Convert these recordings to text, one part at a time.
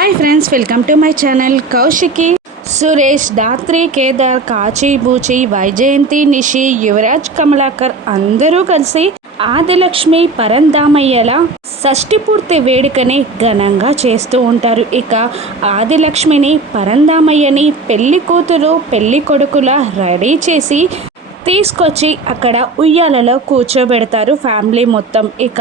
Hi friends welcome to my channel Kaushiki Suresh Dhatri Kedar కాచి బూచి వైజయంతి నిషి యువరాజ్ కమలాకర్ అందరూ కలిసి ఆదిలక్ష్మి పరంధామయ్యల షష్టి పూర్తి వేడుకని ఘనంగా చేస్తూ ఉంటారు. ఇక ఆదిలక్ష్మిని పరంధామయ్యని పెళ్ళి కూతురు పెళ్ళి కొడుకుల రెడీ చేసి తీసుకొచ్చి అక్కడ ఉయ్యాలలో కూర్చోబెడతారు ఫ్యామిలీ మొత్తం. ఇక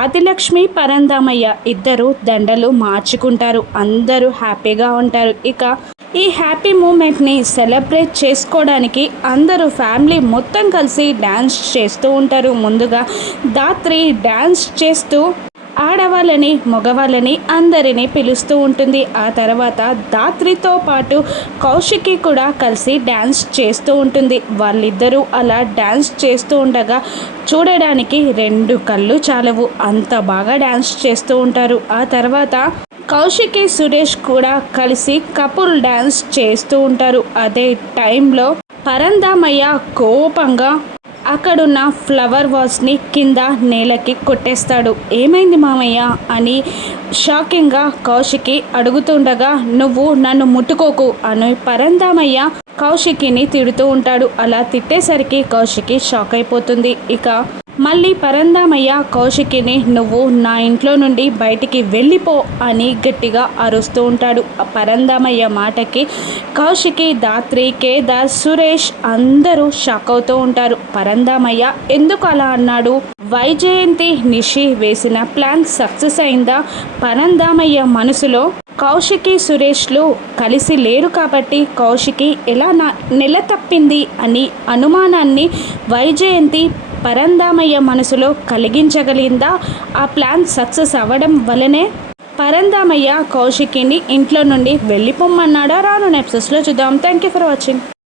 ఆదిలక్ష్మి పరందామయ్య ఇద్దరు దండలు మార్చుకుంటారు. అందరూ హ్యాపీగా ఉంటారు. ఇక ఈ హ్యాపీ మూమెంట్ని సెలబ్రేట్ చేసుకోవడానికి అందరూ ఫ్యామిలీ మొత్తం కలిసి డ్యాన్స్ చేస్తూ ఉంటారు. ముందుగా దాత్రి డ్యాన్స్ చేస్తూ ఆడవాళ్ళని మగవాళ్ళని అందరినీ పిలుస్తూ ఉంటుంది. ఆ తర్వాత దాత్రితో పాటు కౌశికి కూడా కలిసి డ్యాన్స్ చేస్తూ ఉంటుంది. వాళ్ళిద్దరూ అలా డ్యాన్స్ చేస్తూ ఉండగా చూడడానికి రెండు కళ్ళు చాలవు. అంత బాగా డ్యాన్స్ చేస్తూ ఉంటారు. ఆ తర్వాత కౌశికి సురేష్ కూడా కలిసి కపుల్ డ్యాన్స్ చేస్తూ ఉంటారు. అదే టైంలో పరందామయ్య కోపంగా అక్కడున్న ఫ్లవర్ వాజ్ని కింద నేలకి కొట్టేస్తాడు. ఏమైంది మామయ్య? అని షాకింగ్గా కౌశికి అడుగుతుండగా నువ్వు నన్ను ముట్టుకోకు అని పరందామయ్య కౌశికిని తిడుతూ ఉంటాడు. అలా తిట్టేసరికి కౌశికి షాక్ అయిపోతుంది. ఇక మళ్ళీ పరందామయ్య కౌశికిని నువ్వు నా ఇంట్లో నుండి బయటికి వెళ్ళిపో అని గట్టిగా అరుస్తూ ఉంటాడు. పరందామయ్య మాటకి కౌశికి దాత్రి కేదార్ సురేష్ అందరూ షాక్ అవుతూ ఉంటారు. పరందామయ్య ఎందుకు అలా అన్నాడు? వైజయంతి నిషి వేసిన ప్లాన్ సక్సెస్ అయిందా పరందామయ్య మనసులో కౌశికి సురేష్లు కలిసి లేరు కాబట్టి కౌశికి ఎలా నా నెల తప్పింది అని అనుమానాన్ని వైజయంతి పరందామయ్య మనసులో కలిగించగలిగిందా? ఆ ప్లాన్ సక్సెస్ అవ్వడం వలనే పరందామయ్య కౌశికిని ఇంట్లో నుండి వెళ్ళిపోమ్మన్నాడా? రాను నెప్సెస్లో చూద్దాం. Thank you for watching.